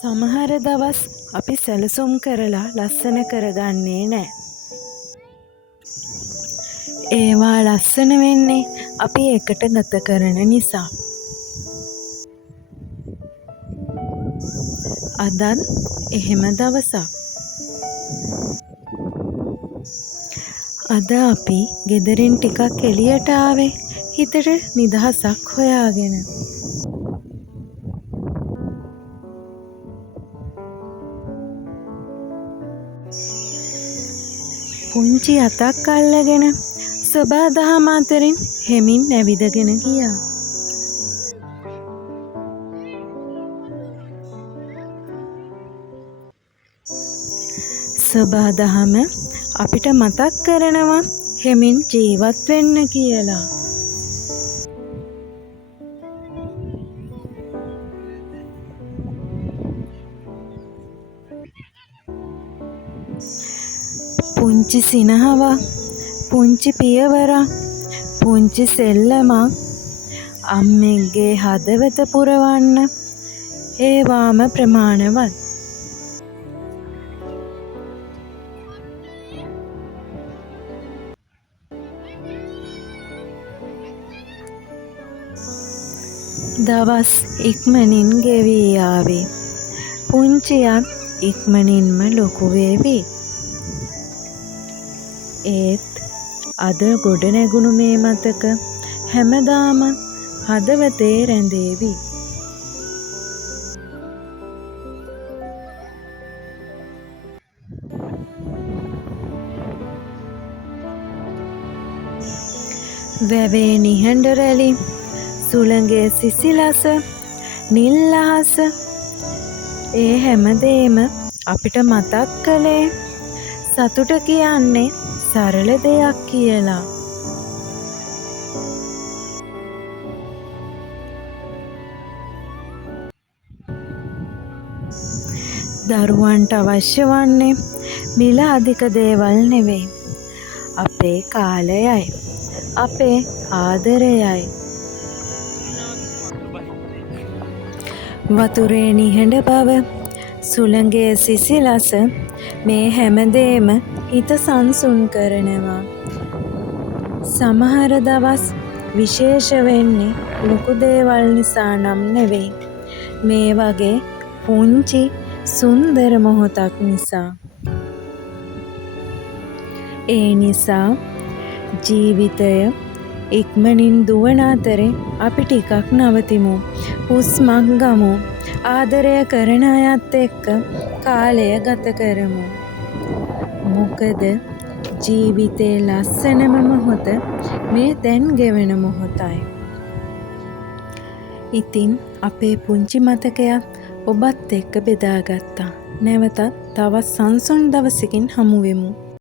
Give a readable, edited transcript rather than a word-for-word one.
සමහර දවස් අපි සැලසුම් කරලා ලස්සන කරගන්නේ නෑ. ඒවා ලස්සන වෙන්නේ අපි එකට ගත කරන නිසා. අදත් එහෙම දවසක්. අද අපි ගෙදරින් ටිකක් එළියට ආවේ හිතට නිදහසක් හොයාගෙන. පුංචි අතක් අල්ලගෙන සොබාදහම අතරින් හෙමින් ඇවිදගෙන ගියා. සොබාදහම අපිට මතක් කරනවා හෙමින් ජීවත් වෙන්න කියලා. පුංචි සිනහවක්, පුංචි පියවරක්, පුංචි සෙල්ලමක් අම්මෙක්ගේ හදවත පුරවන්න ඒවාම ප්‍රමාණවත්. දවස් ඉක්මනින් ගෙවී ආවේ. පුංචියක් ඉක්මනින්ම ලොකු වේවි. ඒත් අද ගොඩ නැගුණු මේ මතක හැමදාම හදවතේ රැඳේවි. වැවේ නිහඬ රැළි, සුළඟේ සිසිලස, නිල් අහස, ඒ හැමදේම අපිට මතක් කළේ සතුට කියන්නේ සරල දෙයක් කියලා. දරුවන්ට අවශ්‍ය වන්නේ මිල අධික දේවල් නෙවෙයි. අපේ කාලයයි, අපේ ආදරයයි. වතුරේ නිහඬ බව, සුළඟේ සිසිලස, මේ හැමදේම හිත සංසුන් කරනවා. සමහර දවස් විශේෂ වෙන්නේ ලොකු දේවල් නිසා නම් නෙවෙයි. මේ වගේ පුංචි සුන්දර මොහොතක් නිසා. ඒ නිසා ජීවිතය ඉක්මනින් දුවන අතරේ අපි ටිකක් නවතිමු. හුස්මක් ගමු. ආදරය කරන අයත් එක්ක කාලය ගත කරමු. මොකද ජීවිතේ ලස්සනම මොහොත මේ දැන් ගෙවෙන මොහොතයි. ඉතින් අපේ පුංචි මතකයක් ඔබත් එක්ක බෙදාගත්තා. නැවතත් තවත් සංසුන් දවසකින් හමු වෙමු.